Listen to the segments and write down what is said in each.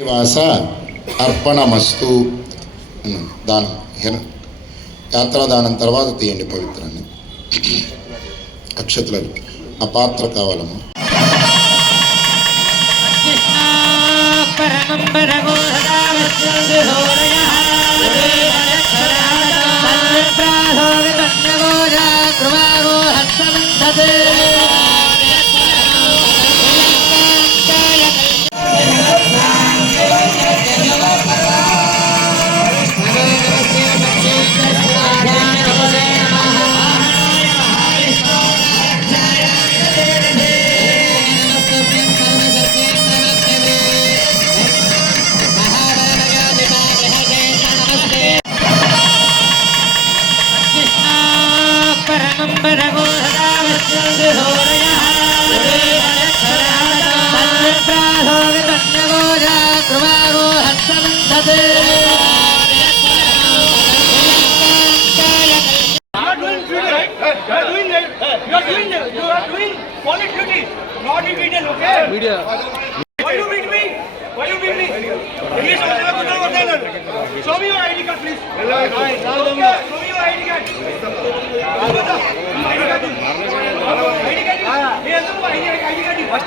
శ్రీనివాస అర్పణమస్తు దానం యాత్రా దానం తర్వాత తీయండి పవిత్రాన్ని అక్షతుల ఆ పాత్ర కావాలమ్మా ప్రాహో परमं परमो सदावृत्योगोजा कृवागो हस्तबन्धते Not in Indian, okay? Media. Why you beat me? Why you beat me? English, show me your ID card, please. Hello. Hi.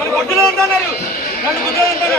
ఎందుకు గుడ్డలో ఉంటారు నన్ను గుడ్డలో ఉంటారు